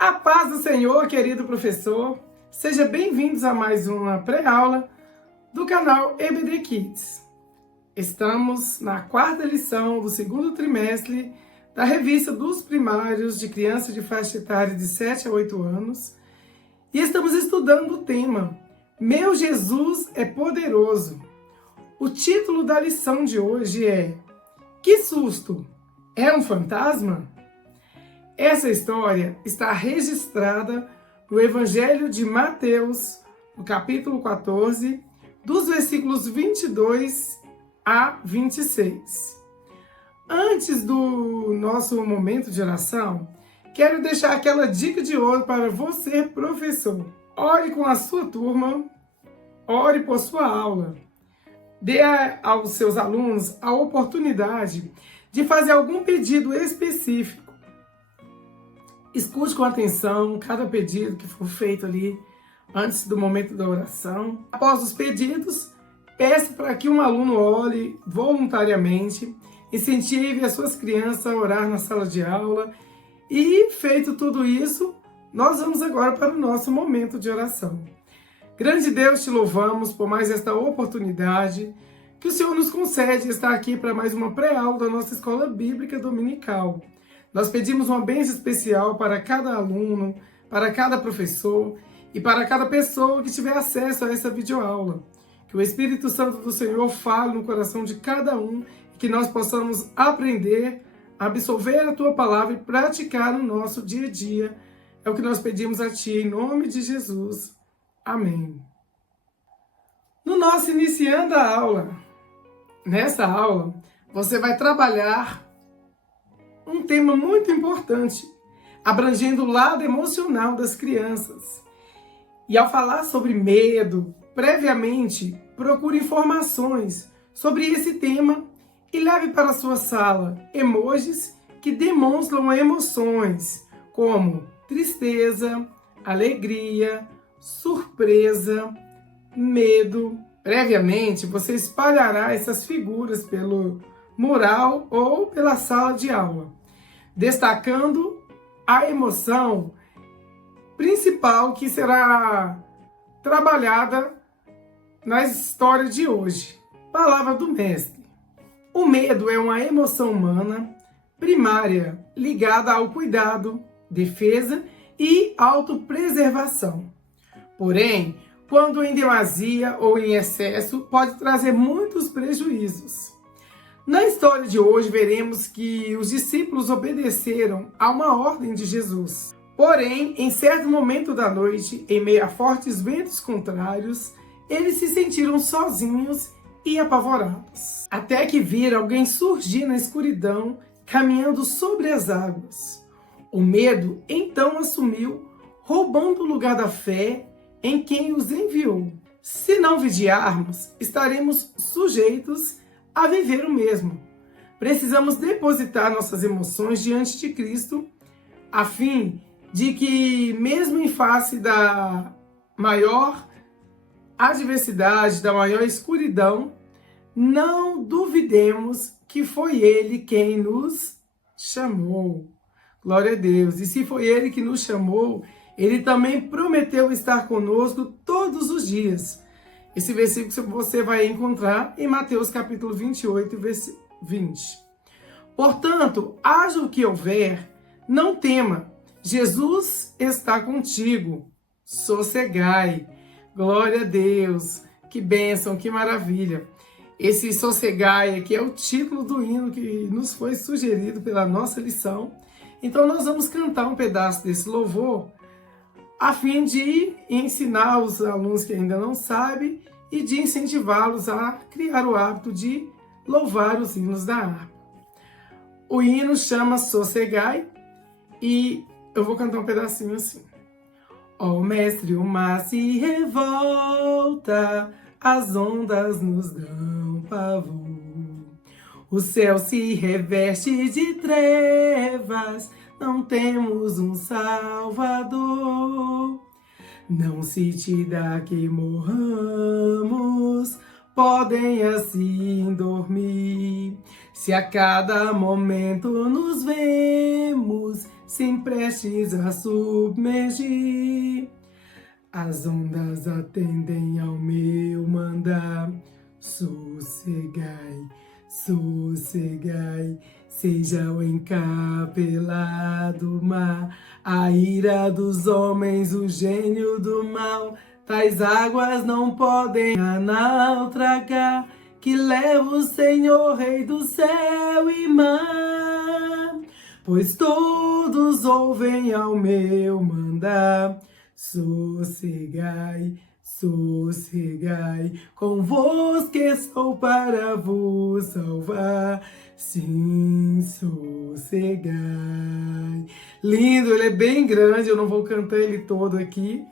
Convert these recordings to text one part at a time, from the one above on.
A paz do Senhor, querido professor. Seja bem-vindos a mais uma pré-aula do canal EBD Kids. Estamos na quarta lição do segundo trimestre da revista dos primários de criança de faixa etária de 7 a 8 anos e estamos estudando o tema Meu Jesus é Poderoso. O título da lição de hoje é Que susto! É um fantasma? Essa história está registrada no Evangelho de Mateus, no capítulo 14, dos versículos 22 a 26. Antes do nosso momento de oração, quero deixar aquela dica de ouro para você, professor. Ore com a sua turma, ore por sua aula. Dê aos seus alunos a oportunidade de fazer algum pedido específico. Escute com atenção cada pedido que for feito ali antes do momento da oração. Após os pedidos, peça para que um aluno ore voluntariamente, incentive as suas crianças a orar na sala de aula. E, feito tudo isso, nós vamos agora para o nosso momento de oração. Grande Deus, te louvamos por mais esta oportunidade que o Senhor nos concede estar aqui para mais uma pré-aula da nossa Escola Bíblica Dominical. Nós pedimos uma bênção especial para cada aluno, para cada professor e para cada pessoa que tiver acesso a essa videoaula. Que o Espírito Santo do Senhor fale no coração de cada um e que nós possamos aprender, absorver a Tua Palavra e praticar no nosso dia a dia. É o que nós pedimos a Ti, em nome de Jesus. Amém. No nosso iniciando a aula, nessa aula, você vai trabalhar um tema muito importante, abrangendo o lado emocional das crianças. E ao falar sobre medo, previamente, procure informações sobre esse tema e leve para a sua sala emojis que demonstram emoções, como tristeza, alegria, surpresa, medo. Previamente, você espalhará essas figuras pelo mural ou pela sala de aula, destacando a emoção principal que será trabalhada na história de hoje. Palavra do mestre. O medo é uma emoção humana primária ligada ao cuidado, defesa e autopreservação. Porém, quando em demasia ou em excesso, pode trazer muitos prejuízos. Na história de hoje, veremos que os discípulos obedeceram a uma ordem de Jesus. Porém, em certo momento da noite, em meio a fortes ventos contrários, eles se sentiram sozinhos e apavorados. Até que viram alguém surgir na escuridão, caminhando sobre as águas. O medo então assumiu, roubando o lugar da fé em quem os enviou. Se não vigiarmos, estaremos sujeitos a viver o mesmo. Precisamos depositar nossas emoções diante de Cristo, a fim de que, mesmo em face da maior adversidade, da maior escuridão, não duvidemos que foi Ele quem nos chamou. Glória a Deus! E se foi Ele que nos chamou, Ele também prometeu estar conosco todos os dias. Esse versículo você vai encontrar em Mateus capítulo 28, versículo 20. Portanto, haja o que houver, não tema. Jesus está contigo. Sossegai. Glória a Deus. Que bênção, que maravilha. Esse sossegai aqui é o título do hino que nos foi sugerido pela nossa lição. Então nós vamos cantar um pedaço desse louvor a fim de ensinar os alunos que ainda não sabem e de incentivá-los a criar o hábito de louvar os hinos da harpa. O hino chama Sossegai e eu vou cantar um pedacinho assim. Ó mestre, o mar se revolta, as ondas nos dão pavor. O céu se reveste de trevas, não temos um Salvador. Não se te dá que morramos, podem assim dormir. Se a cada momento nos vemos sem prestes a submergir. As ondas atendem ao meu mandar. Sossegai, sossegai, seja o encapelado mar, a ira dos homens, o gênio do mal. Tais águas não podem naufragar, que leva o Senhor, Rei do céu e mar. Pois todos ouvem ao meu mandar. Sossegai, sossegai, convosco estou para vos salvar. Sim, sossegai. Lindo, ele é bem grande, eu não vou cantar ele todo aqui,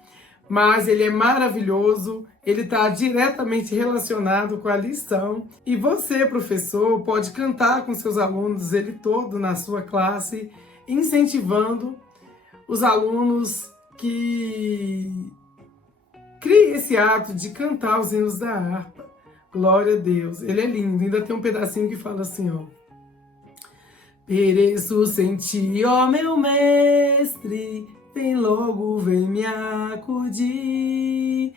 mas ele é maravilhoso, ele está diretamente relacionado com a lição. E você, professor, pode cantar com seus alunos ele todo na sua classe, incentivando os alunos que crie esse ato de cantar os hinos da harpa. Glória a Deus. Ele é lindo. Ainda tem um pedacinho que fala assim, ó. Pereço sem ti, ó meu mestre, vem logo, vem me acudir.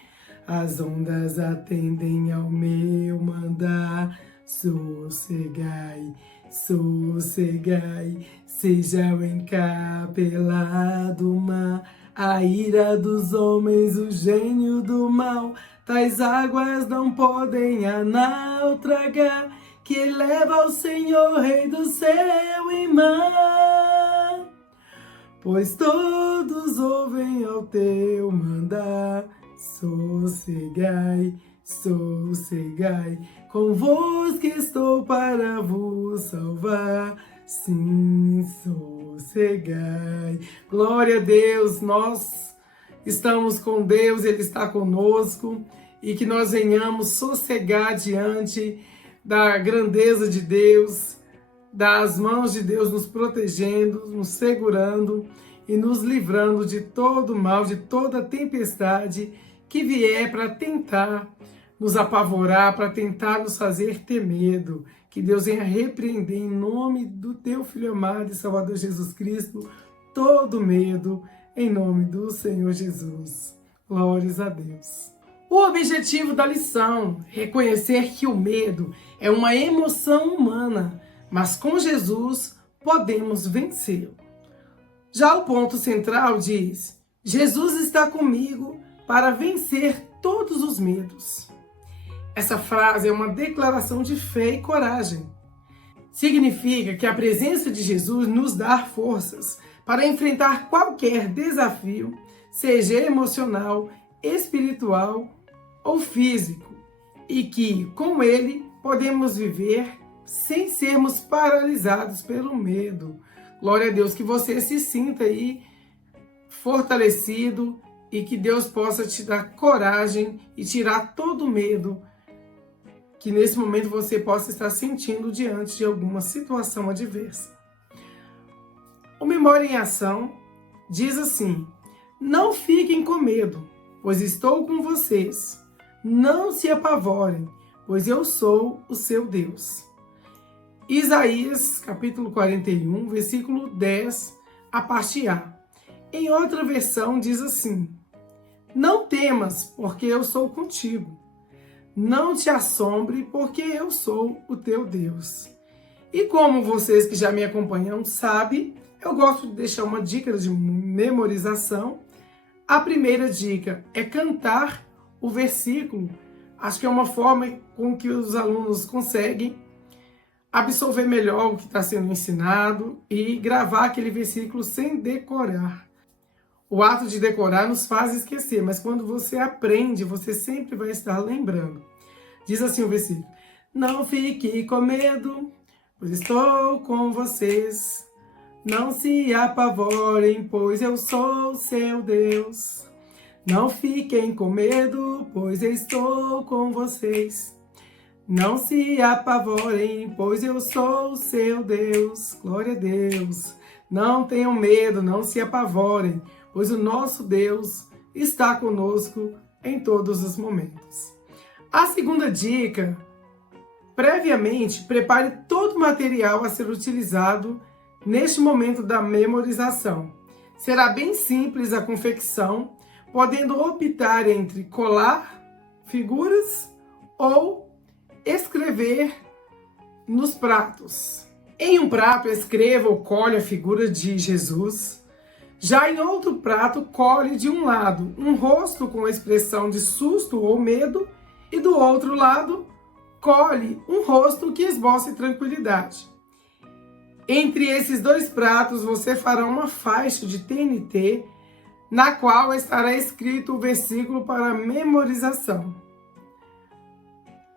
As ondas atendem ao meu mandar. Sossegai, sossegai, seja o encapelado mar, a ira dos homens, o gênio do mal. Tais águas não podem naufragar, que leva ao Senhor, Rei do céu e mar. Pois todos ouvem ao teu mandar. Sossegai, sossegai, convosco estou para vos salvar. Sim, sossegai. Glória a Deus, nós estamos com Deus, Ele está conosco, e que nós venhamos sossegar diante da grandeza de Deus, das mãos de Deus nos protegendo, nos segurando e nos livrando de todo mal, de toda tempestade que vier para tentar nos apavorar, para tentar nos fazer ter medo. Que Deus venha repreender em nome do teu Filho amado e Salvador Jesus Cristo todo medo, em nome do Senhor Jesus. Glórias a Deus. O objetivo da lição: reconhecer que o medo é uma emoção humana, mas com Jesus podemos vencê-lo. Já o ponto central diz: Jesus está comigo para vencer todos os medos. Essa frase é uma declaração de fé e coragem. Significa que a presença de Jesus nos dá forças para enfrentar qualquer desafio, seja emocional, espiritual ou físico, e que, com ele, podemos viver sem sermos paralisados pelo medo. Glória a Deus, que você se sinta aí fortalecido e que Deus possa te dar coragem e tirar todo o medo que nesse momento você possa estar sentindo diante de alguma situação adversa. O Memória em Ação diz assim: não fiquem com medo, pois estou com vocês. Não se apavorem, pois eu sou o seu Deus. Isaías, capítulo 41, versículo 10, a parte A. Em outra versão diz assim: não temas, porque eu sou contigo. Não te assombre, porque eu sou o teu Deus. E como vocês que já me acompanham sabem, eu gosto de deixar uma dica de memorização. A primeira dica é cantar o versículo. Acho que é uma forma com que os alunos conseguem absorver melhor o que está sendo ensinado e gravar aquele versículo sem decorar. O ato de decorar nos faz esquecer, mas quando você aprende, você sempre vai estar lembrando. Diz assim o versículo: não fique com medo, pois estou com vocês. Não se apavorem, pois eu sou o seu Deus. Não fiquem com medo, pois eu estou com vocês. Não se apavorem, pois eu sou o seu Deus. Glória a Deus. Não tenham medo, não se apavorem, pois o nosso Deus está conosco em todos os momentos. A segunda dica: previamente prepare todo o material a ser utilizado neste momento da memorização. Será bem simples a confecção, podendo optar entre colar figuras ou escrever nos pratos. Em um prato, escreva ou colhe a figura de Jesus. Já em outro prato, colhe de um lado um rosto com expressão de susto ou medo e do outro lado, colhe um rosto que esboce tranquilidade. Entre esses dois pratos, você fará uma faixa de TNT, na qual estará escrito o versículo para memorização.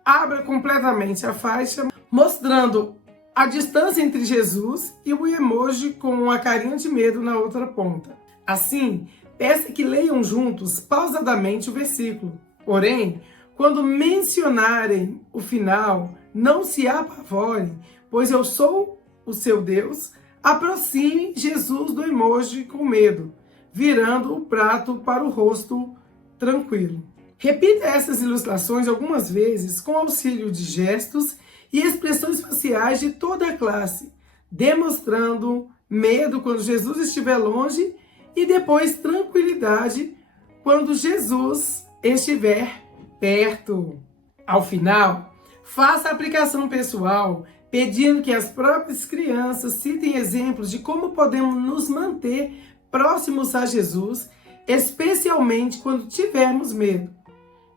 Abra completamente a faixa, mostrando a distância entre Jesus e o emoji com a carinha de medo na outra ponta. Assim, peça que leiam juntos, pausadamente, o versículo. Porém, quando mencionarem o final, não se apavorem, pois eu sou o seu Deus. Aproxime Jesus do emoji com medo, virando o prato para o rosto tranquilo. Repita essas ilustrações algumas vezes com auxílio de gestos e expressões faciais de toda a classe, demonstrando medo quando Jesus estiver longe e depois tranquilidade quando Jesus estiver perto. Ao final, faça a aplicação pessoal, pedindo que as próprias crianças citem exemplos de como podemos nos manter próximos a Jesus, especialmente quando tivermos medo.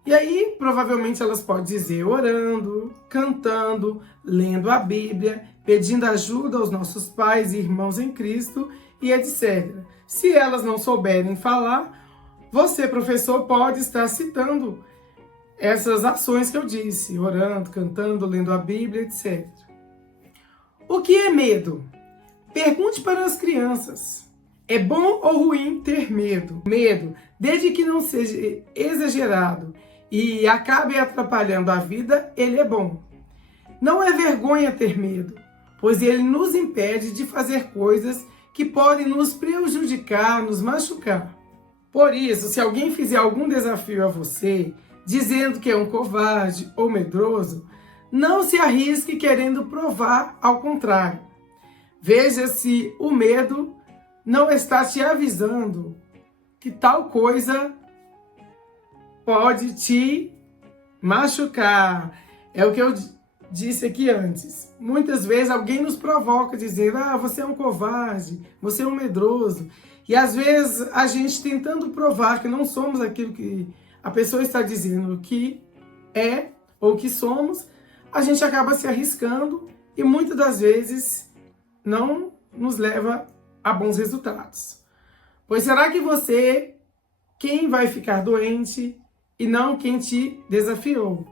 E aí, provavelmente elas podem dizer orando, cantando, lendo a Bíblia, pedindo ajuda aos nossos pais e irmãos em Cristo e etc. Se elas não souberem falar, você, professor, pode estar citando essas ações que eu disse, orando, cantando, lendo a Bíblia, etc. O que é medo? Pergunte para as crianças. É bom ou ruim ter medo? Medo, desde que não seja exagerado e acabe atrapalhando a vida, ele é bom. Não é vergonha ter medo, pois ele nos impede de fazer coisas que podem nos prejudicar, nos machucar. Por isso, se alguém fizer algum desafio a você, dizendo que é um covarde ou medroso, não se arrisque querendo provar ao contrário. Veja se o medo não está te avisando que tal coisa pode te machucar. É o que eu disse aqui antes. Muitas vezes alguém nos provoca dizendo: você é um covarde, você é um medroso. E às vezes a gente tentando provar que não somos aquilo que a pessoa está dizendo que é ou que somos, a gente acaba se arriscando e muitas das vezes não nos leva a bons resultados. Pois será que você, quem vai ficar doente e não quem te desafiou?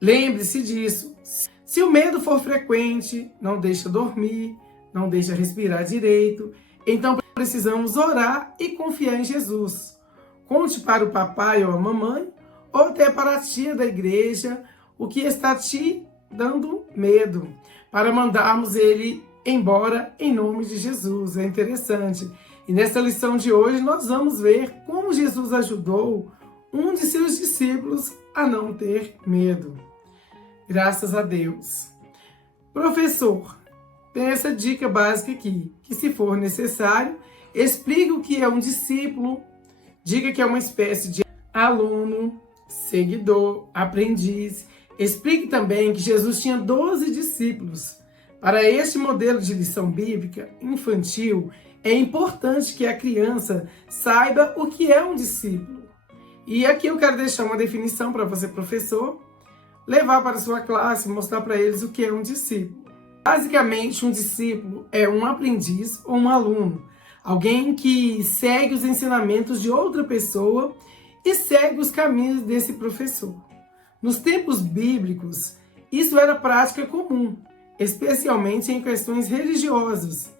Lembre-se disso. Se o medo for frequente, não deixa dormir, não deixa respirar direito, então precisamos orar e confiar em Jesus. Conte para o papai ou a mamãe, ou até para a tia da igreja, o que está te dando medo, para mandarmos ele embora em nome de Jesus. É interessante. E nessa lição de hoje nós vamos ver como Jesus ajudou um de seus discípulos a não ter medo. Graças a Deus. Professor, tem essa dica básica aqui, que se for necessário, explique o que é um discípulo, diga que é uma espécie de aluno, seguidor, aprendiz. Explique também que Jesus tinha 12 discípulos. Para este modelo de lição bíblica infantil, é importante que a criança saiba o que é um discípulo. E aqui eu quero deixar uma definição para você, professor, levar para a sua classe, mostrar para eles o que é um discípulo. Basicamente, um discípulo é um aprendiz ou um aluno, alguém que segue os ensinamentos de outra pessoa e segue os caminhos desse professor. Nos tempos bíblicos, isso era prática comum, especialmente em questões religiosas.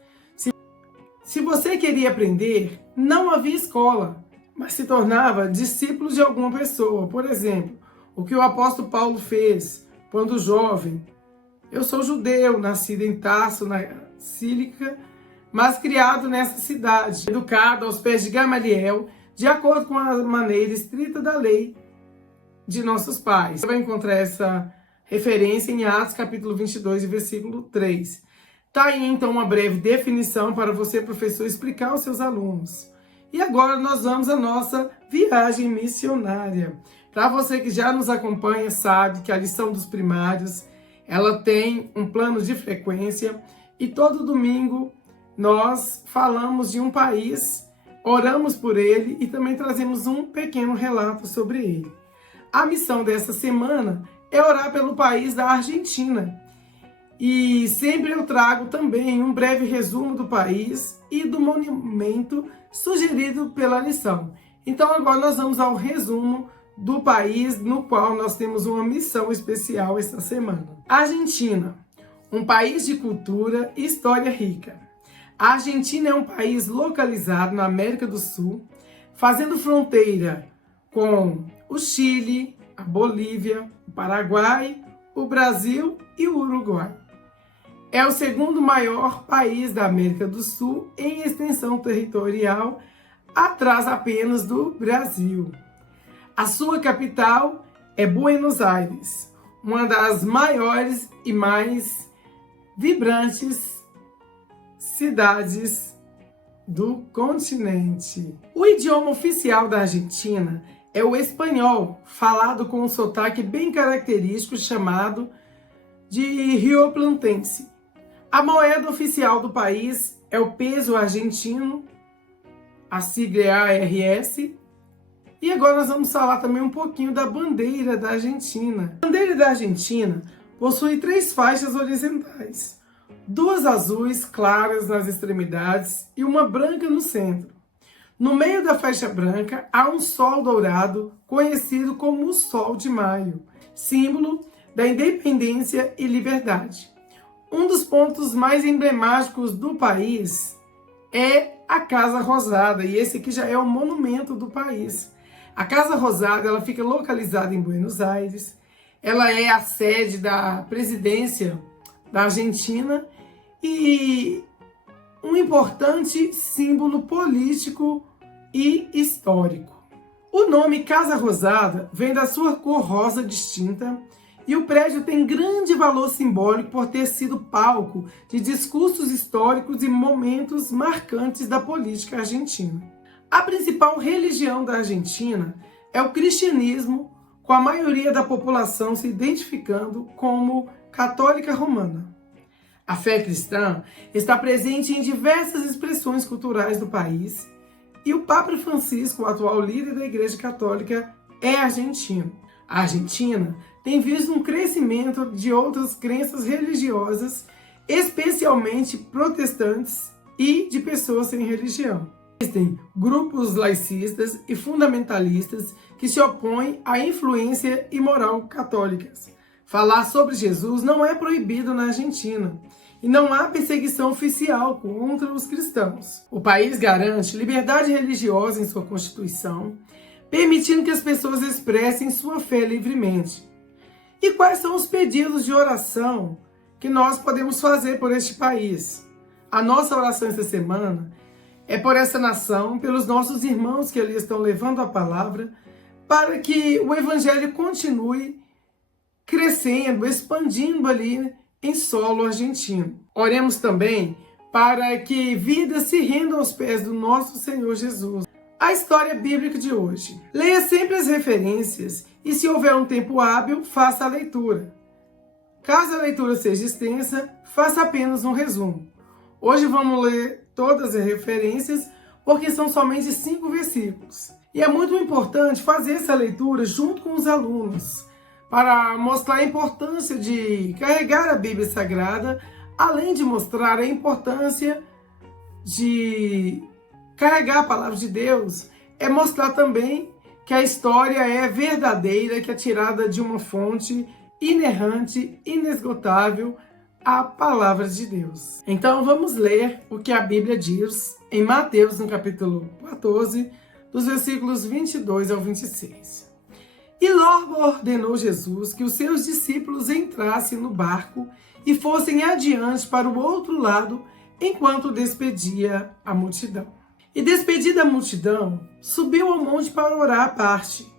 Se você queria aprender, não havia escola, mas se tornava discípulo de alguma pessoa. Por exemplo, o que o apóstolo Paulo fez quando jovem. Eu sou judeu, nascido em Tarso, na Cílica, mas criado nessa cidade, educado aos pés de Gamaliel, de acordo com a maneira estrita da lei de nossos pais. Você vai encontrar essa referência em Atos capítulo 22, versículo 3. Tá aí então uma breve definição para você, professor, explicar aos seus alunos. E agora nós vamos à nossa viagem missionária. Para você que já nos acompanha, sabe que a lição dos primários, ela tem um plano de frequência e todo domingo nós falamos de um país, oramos por ele e também trazemos um pequeno relato sobre ele. A missão dessa semana é orar pelo país da Argentina. E sempre eu trago também um breve resumo do país e do monumento sugerido pela lição. Então agora nós vamos ao resumo do país no qual nós temos uma missão especial esta semana. Argentina, um país de cultura e história rica. A Argentina é um país localizado na América do Sul, fazendo fronteira com o Chile, a Bolívia, o Paraguai, o Brasil e o Uruguai. É o segundo maior país da América do Sul em extensão territorial, atrás apenas do Brasil. A sua capital é Buenos Aires, uma das maiores e mais vibrantes cidades do continente. O idioma oficial da Argentina é o espanhol, falado com um sotaque bem característico chamado de rioplatense. A moeda oficial do país é o peso argentino, a sigla é ARS. E agora nós vamos falar também um pouquinho da bandeira da Argentina. A bandeira da Argentina possui 3 faixas horizontais, 2 azuis claras nas extremidades e uma branca no centro. No meio da faixa branca há um sol dourado, conhecido como o Sol de Maio, símbolo da independência e liberdade. Um dos pontos mais emblemáticos do país é a Casa Rosada, e esse aqui já é o monumento do país. A Casa Rosada, ela fica localizada em Buenos Aires, ela é a sede da presidência da Argentina e um importante símbolo político e histórico. O nome Casa Rosada vem da sua cor rosa distinta e o prédio tem grande valor simbólico por ter sido palco de discursos históricos e momentos marcantes da política argentina. A principal religião da Argentina é o cristianismo, com a maioria da população se identificando como católica romana. A fé cristã está presente em diversas expressões culturais do país e o Papa Francisco, o atual líder da Igreja Católica, é argentino. A Argentina tem visto um crescimento de outras crenças religiosas, especialmente protestantes e de pessoas sem religião. Existem grupos laicistas e fundamentalistas que se opõem à influência e moral católicas. Falar sobre Jesus não é proibido na Argentina e não há perseguição oficial contra os cristãos. O país garante liberdade religiosa em sua Constituição, permitindo que as pessoas expressem sua fé livremente. E quais são os pedidos de oração que nós podemos fazer por este país? A nossa oração esta semana é por essa nação, pelos nossos irmãos que ali estão levando a palavra, para que o evangelho continue crescendo, expandindo ali em solo argentino. Oremos também para que vidas se rendam aos pés do nosso Senhor Jesus. A história bíblica de hoje. Leia sempre as referências e, se houver um tempo hábil, faça a leitura. Caso a leitura seja extensa, faça apenas um resumo. Hoje vamos ler todas as referências, porque são somente 5 versículos. E é muito importante fazer essa leitura junto com os alunos, para mostrar a importância de carregar a Bíblia Sagrada, além de mostrar a importância de carregar a palavra de Deus, é mostrar também que a história é verdadeira, que é tirada de uma fonte inerrante, inesgotável, a palavra de Deus. Então vamos ler o que a Bíblia diz em Mateus, no capítulo 14, dos versículos 22 ao 26. E logo ordenou Jesus que os seus discípulos entrassem no barco e fossem adiante para o outro lado, enquanto despedia a multidão. E despedida a multidão, subiu ao monte para orar à parte.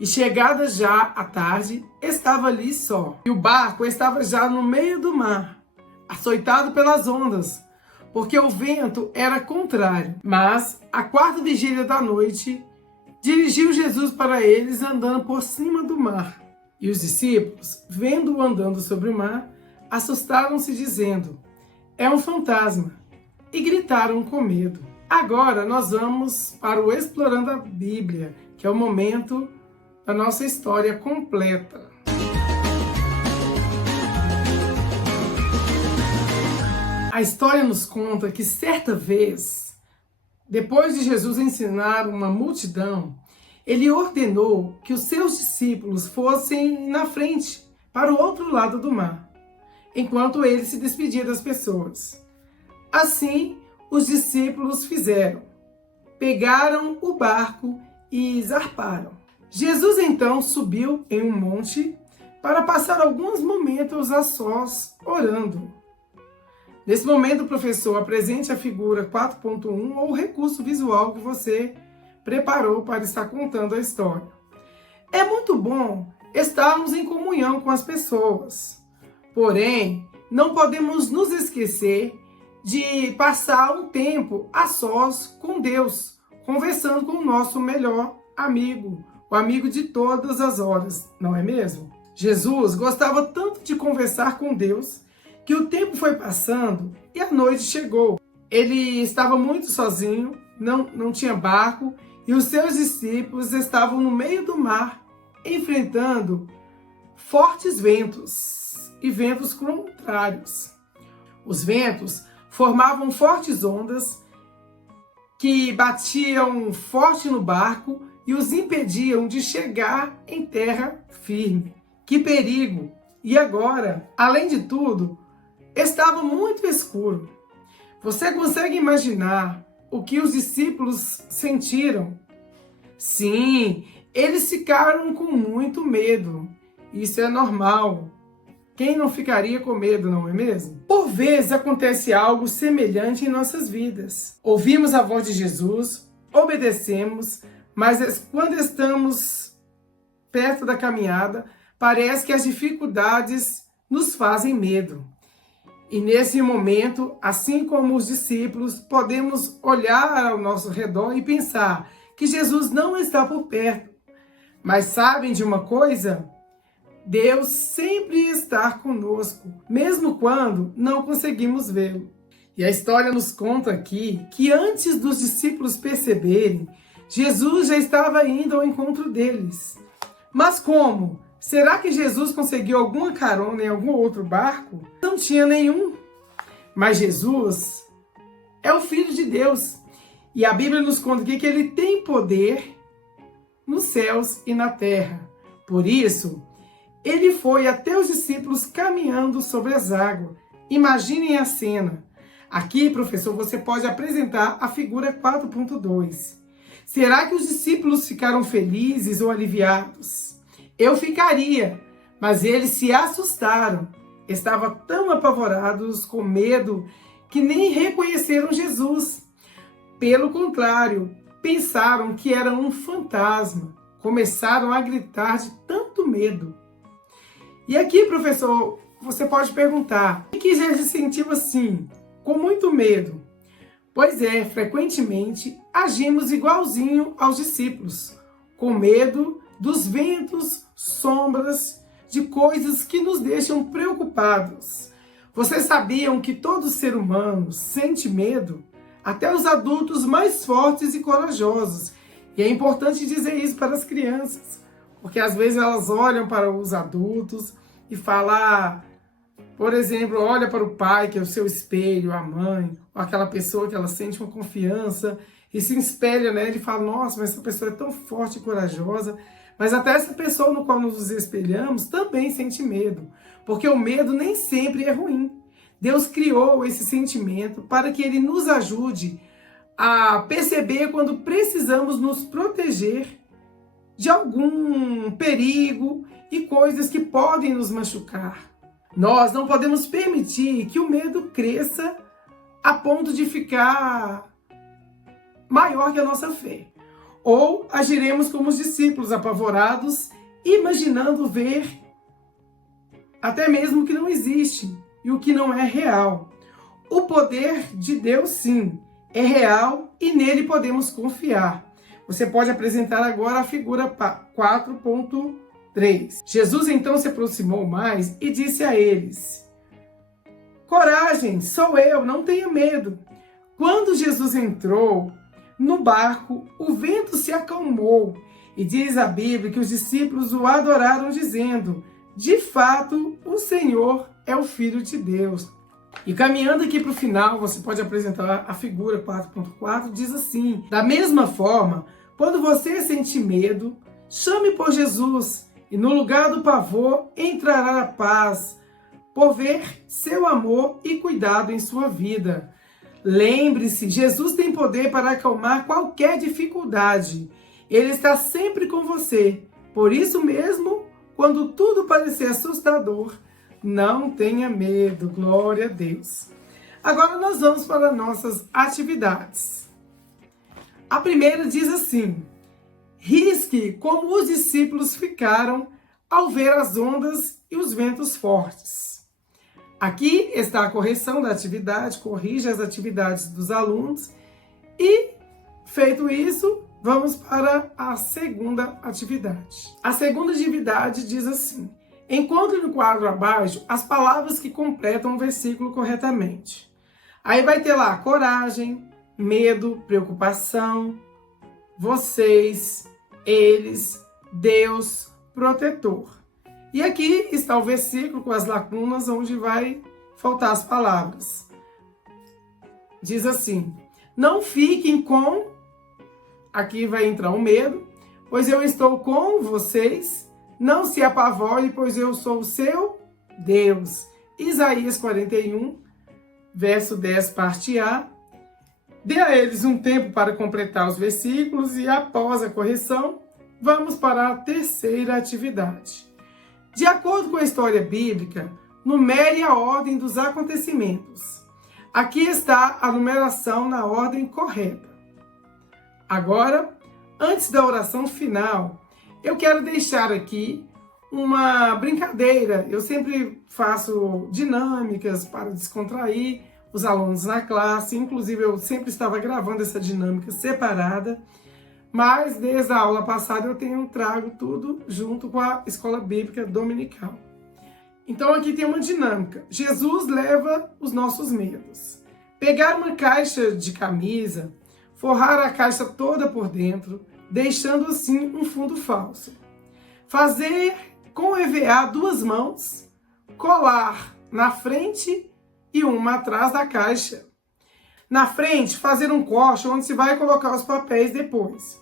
E chegada já a tarde, estava ali só. E o barco estava já no meio do mar, açoitado pelas ondas, porque o vento era contrário. Mas, à quarta vigília da noite, dirigiu Jesus para eles andando por cima do mar. E os discípulos, vendo-o andando sobre o mar, assustaram-se, dizendo: é um fantasma, e gritaram com medo. Agora nós vamos para o Explorando a Bíblia, que é o momento da nossa história completa. A história nos conta que certa vez, depois de Jesus ensinar uma multidão, ele ordenou que os seus discípulos fossem na frente, para o outro lado do mar, enquanto ele se despedia das pessoas. Assim, os discípulos fizeram. Pegaram o barco e zarparam. Jesus então subiu em um monte para passar alguns momentos a sós orando. Nesse momento, o professor apresente a figura 4.1 ou o recurso visual que você preparou para estar contando a história. É muito bom estarmos em comunhão com as pessoas, porém, não podemos nos esquecer de passar um tempo a sós com Deus, conversando com o nosso melhor amigo, o amigo de todas as horas, não é mesmo? Jesus gostava tanto de conversar com Deus que o tempo foi passando e a noite chegou. Ele estava muito sozinho, não tinha barco, e os seus discípulos estavam no meio do mar, enfrentando fortes ventos e ventos contrários. Os ventos formavam fortes ondas que batiam forte no barco e os impediam de chegar em terra firme. Que perigo! E agora, além de tudo, estava muito escuro. Você consegue imaginar o que os discípulos sentiram? Sim, eles ficaram com muito medo. Isso é normal. Quem não ficaria com medo, não é mesmo? Por vezes acontece algo semelhante em nossas vidas. Ouvimos a voz de Jesus, obedecemos, mas quando estamos perto da caminhada, parece que as dificuldades nos fazem medo. E nesse momento, assim como os discípulos, podemos olhar ao nosso redor e pensar que Jesus não está por perto. Mas sabem de uma coisa? Deus sempre está conosco, mesmo quando não conseguimos vê-lo. E a história nos conta aqui que antes dos discípulos perceberem, Jesus já estava indo ao encontro deles. Mas como? Será que Jesus conseguiu alguma carona em algum outro barco? Não tinha nenhum. Mas Jesus é o Filho de Deus. E a Bíblia nos conta aqui que ele tem poder nos céus e na terra. Por isso, ele foi até os discípulos caminhando sobre as águas. Imaginem a cena. Aqui, professor, você pode apresentar a figura 4.2. Será que os discípulos ficaram felizes ou aliviados? Eu ficaria, mas eles se assustaram. Estavam tão apavorados, com medo, que nem reconheceram Jesus. Pelo contrário, pensaram que era um fantasma. Começaram a gritar de tanto medo. E aqui, professor, você pode perguntar: por que Jesus se sentiu assim, com muito medo? Pois é, frequentemente agimos igualzinho aos discípulos, com medo dos ventos, sombras, de coisas que nos deixam preocupados. Vocês sabiam que todo ser humano sente medo? Até os adultos mais fortes e corajosos. E é importante dizer isso para as crianças, porque às vezes elas olham para os adultos e falam, por exemplo, olha para o pai, que é o seu espelho, a mãe, ou aquela pessoa que ela sente uma confiança e se espelha nela e fala: nossa, mas essa pessoa é tão forte e corajosa. Mas até essa pessoa no qual nos espelhamos também sente medo, porque o medo nem sempre é ruim. Deus criou esse sentimento para que ele nos ajude a perceber quando precisamos nos proteger de algum perigo e coisas que podem nos machucar. Nós não podemos permitir que o medo cresça a ponto de ficar maior que a nossa fé. Ou agiremos como os discípulos apavorados, imaginando ver até mesmo que não existe. e o que não é real. O poder de Deus, sim, é real e nele podemos confiar. Você pode apresentar agora a figura 4.3. Jesus então se aproximou mais e disse a eles: coragem, sou eu, não tenha medo. Quando Jesus entrou no barco, o vento se acalmou e diz a Bíblia que os discípulos o adoraram dizendo: de fato, o Senhor é o Filho de Deus. E caminhando aqui para o final, você pode apresentar a figura 4.4, diz assim: da mesma forma, quando você sente medo, chame por Jesus e no lugar do pavor entrará a paz, por ver seu amor e cuidado em sua vida. Lembre-se, Jesus tem poder para acalmar qualquer dificuldade. Ele está sempre com você. Por isso mesmo, quando tudo parecer assustador, não tenha medo. Glória a Deus. Agora nós vamos para nossas atividades. A primeira diz assim: risque como os discípulos ficaram ao ver as ondas e os ventos fortes. Aqui está a correção da atividade, corrija as atividades dos alunos. E, feito isso, vamos para a segunda atividade. A segunda atividade diz assim: encontre no quadro abaixo as palavras que completam o versículo corretamente. Aí vai ter lá coragem, medo, preocupação, vocês, eles, Deus, protetor. E aqui está o versículo com as lacunas onde vai faltar as palavras. Diz assim: não fiquem com, aqui vai entrar o medo, pois eu estou com vocês, não se apavore, pois eu sou o seu Deus. Isaías 41, verso 10, parte A. Dê a eles um tempo para completar os versículos e após a correção, vamos para a terceira atividade. De acordo com a história bíblica, numere a ordem dos acontecimentos. Aqui está a numeração na ordem correta. Agora, antes da oração final, eu quero deixar aqui uma brincadeira. Eu sempre faço dinâmicas para descontrair os alunos na classe. Inclusive, eu sempre estava gravando essa dinâmica separada. Mas desde a aula passada eu trago tudo junto com a escola bíblica dominical. Então aqui tem uma dinâmica. Jesus leva os nossos medos. Pegar uma caixa de camisa, forrar a caixa toda por dentro, deixando assim um fundo falso. Fazer com EVA 2 mãos, colar na frente e uma atrás da caixa. Na frente, fazer um corte onde se vai colocar os papéis depois.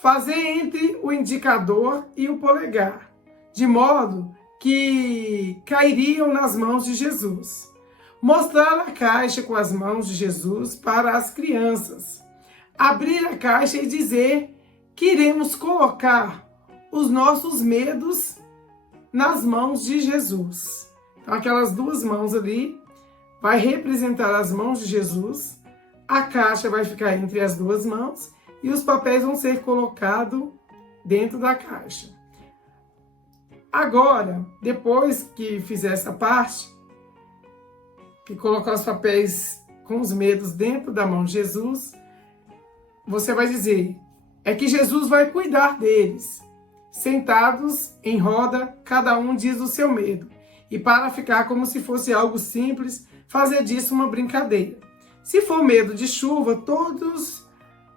Fazer entre o indicador e o polegar, de modo que cairiam nas mãos de Jesus. Mostrar a caixa com as mãos de Jesus para as crianças. Abrir a caixa e dizer que iremos colocar os nossos medos nas mãos de Jesus. Então, aquelas 2 mãos ali vai representar as mãos de Jesus, a caixa vai ficar entre as 2 mãos e os papéis vão ser colocados dentro da caixa. Agora, depois que fizer essa parte, que colocar os papéis com os medos dentro da mão de Jesus, você vai dizer, é que Jesus vai cuidar deles. Sentados em roda, cada um diz o seu medo. E para ficar como se fosse algo simples, fazer disso uma brincadeira. Se for medo de chuva, todos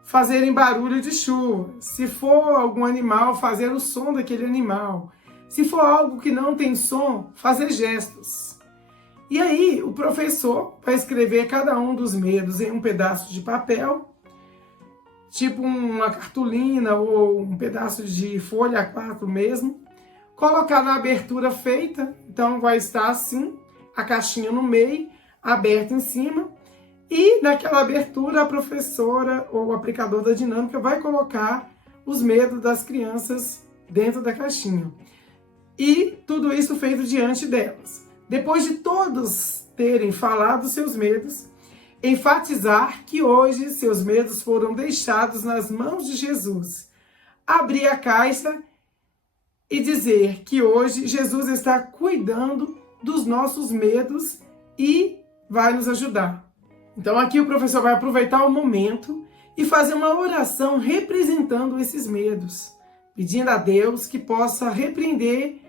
fazerem barulho de chuva. Se for algum animal, fazer o som daquele animal. Se for algo que não tem som, fazer gestos. E aí, o professor vai escrever cada um dos medos em um pedaço de papel, tipo uma cartolina ou um pedaço de folha A4 mesmo, colocar na abertura feita, então vai estar assim, a caixinha no meio, aberta em cima, e naquela abertura a professora ou o aplicador da dinâmica vai colocar os medos das crianças dentro da caixinha. E tudo isso feito diante delas. Depois de todos terem falado seus medos, enfatizar que hoje seus medos foram deixados nas mãos de Jesus. Abrir a caixa e dizer que hoje Jesus está cuidando dos nossos medos e vai nos ajudar. Então aqui o professor vai aproveitar o momento e fazer uma oração representando esses medos, pedindo a Deus que possa repreender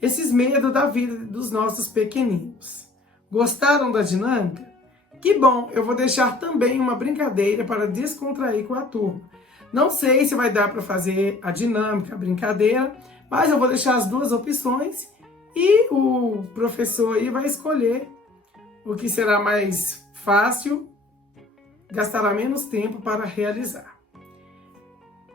esses medos da vida dos nossos pequeninos. Gostaram da dinâmica? Que bom, eu vou deixar também uma brincadeira para descontrair com a turma. Não sei se vai dar para fazer a dinâmica, a brincadeira, mas eu vou deixar as duas opções e o professor aí vai escolher o que será mais fácil, gastará menos tempo para realizar.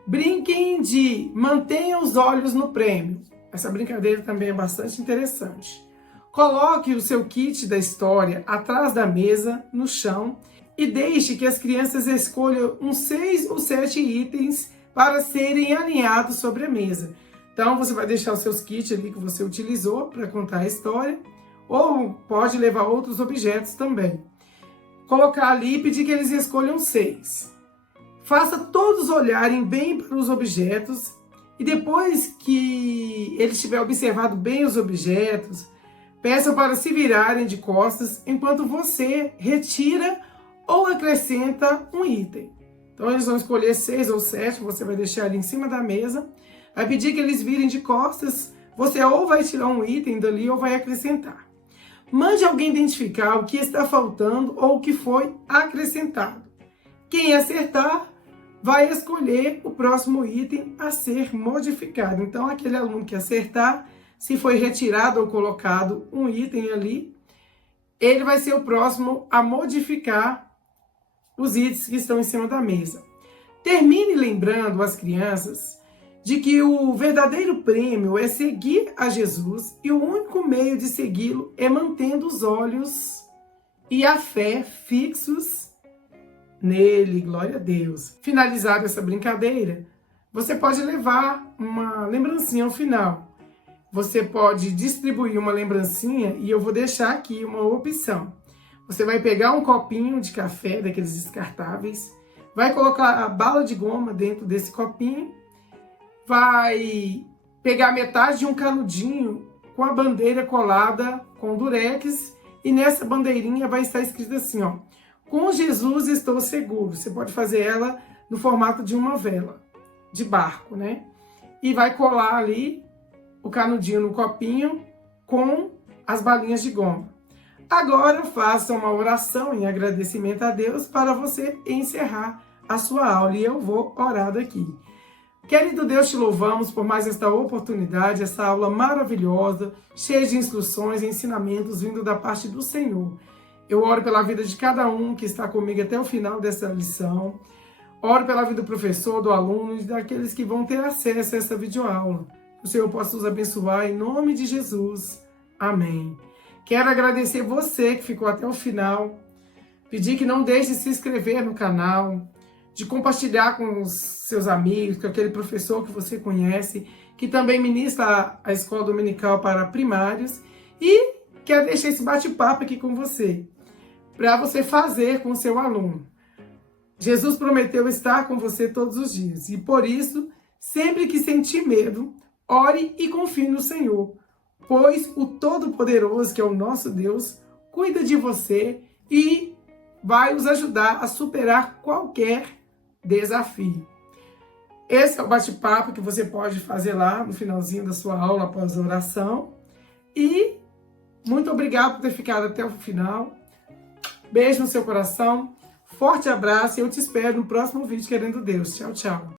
Brinquem de mantenha os olhos no prêmio. Essa brincadeira também é bastante interessante. Coloque o seu kit da história atrás da mesa, no chão, e deixe que as crianças escolham uns 6 ou 7 itens para serem alinhados sobre a mesa. Então você vai deixar os seus kits ali que você utilizou para contar a história, ou pode levar outros objetos também. Colocar ali e pedir que eles escolham 6. Faça todos olharem bem para os objetos e depois que eles tiverem observado bem os objetos, peça para se virarem de costas enquanto você retira ou acrescenta um item. Então eles vão escolher 6 ou 7, você vai deixar ali em cima da mesa, vai pedir que eles virem de costas, você ou vai tirar um item dali ou vai acrescentar. Mande alguém identificar o que está faltando ou o que foi acrescentado. Quem acertar vai escolher o próximo item a ser modificado. Então aquele aluno que acertar, se foi retirado ou colocado um item ali, ele vai ser o próximo a modificar os itens que estão em cima da mesa. Termine lembrando as crianças de que o verdadeiro prêmio é seguir a Jesus e o único meio de segui-lo é mantendo os olhos e a fé fixos nele. Glória a Deus. Finalizada essa brincadeira, você pode levar uma lembrancinha ao final. Você pode distribuir uma lembrancinha e eu vou deixar aqui uma opção. Você vai pegar um copinho de café, daqueles descartáveis, vai colocar a bala de goma dentro desse copinho, vai pegar metade de um canudinho com a bandeira colada com durex e nessa bandeirinha vai estar escrito assim, ó: com Jesus estou seguro. Você pode fazer ela no formato de uma vela, de barco, né? E vai colar ali o canudinho no copinho com as balinhas de goma. Agora faça uma oração em agradecimento a Deus para você encerrar a sua aula e eu vou orar daqui. Querido Deus, te louvamos por mais esta oportunidade, essa aula maravilhosa, cheia de instruções e ensinamentos vindo da parte do Senhor. Eu oro pela vida de cada um que está comigo até o final dessa lição. Oro pela vida do professor, do aluno e daqueles que vão ter acesso a essa videoaula. Que o Senhor possa nos abençoar em nome de Jesus. Amém. Quero agradecer você que ficou até o final. Pedir que não deixe de se inscrever no canal, de compartilhar com os seus amigos, com aquele professor que você conhece, que também ministra a escola dominical para primários e quer deixar esse bate-papo aqui com você, para você fazer com o seu aluno. Jesus prometeu estar com você todos os dias e por isso, sempre que sentir medo, ore e confie no Senhor, pois o Todo-Poderoso, que é o nosso Deus, cuida de você e vai nos ajudar a superar qualquer desafio. Esse é o bate-papo que você pode fazer lá no finalzinho da sua aula após a oração. E muito obrigado por ter ficado até o final. Beijo no seu coração, forte abraço e eu te espero no próximo vídeo, querendo Deus. Tchau, tchau.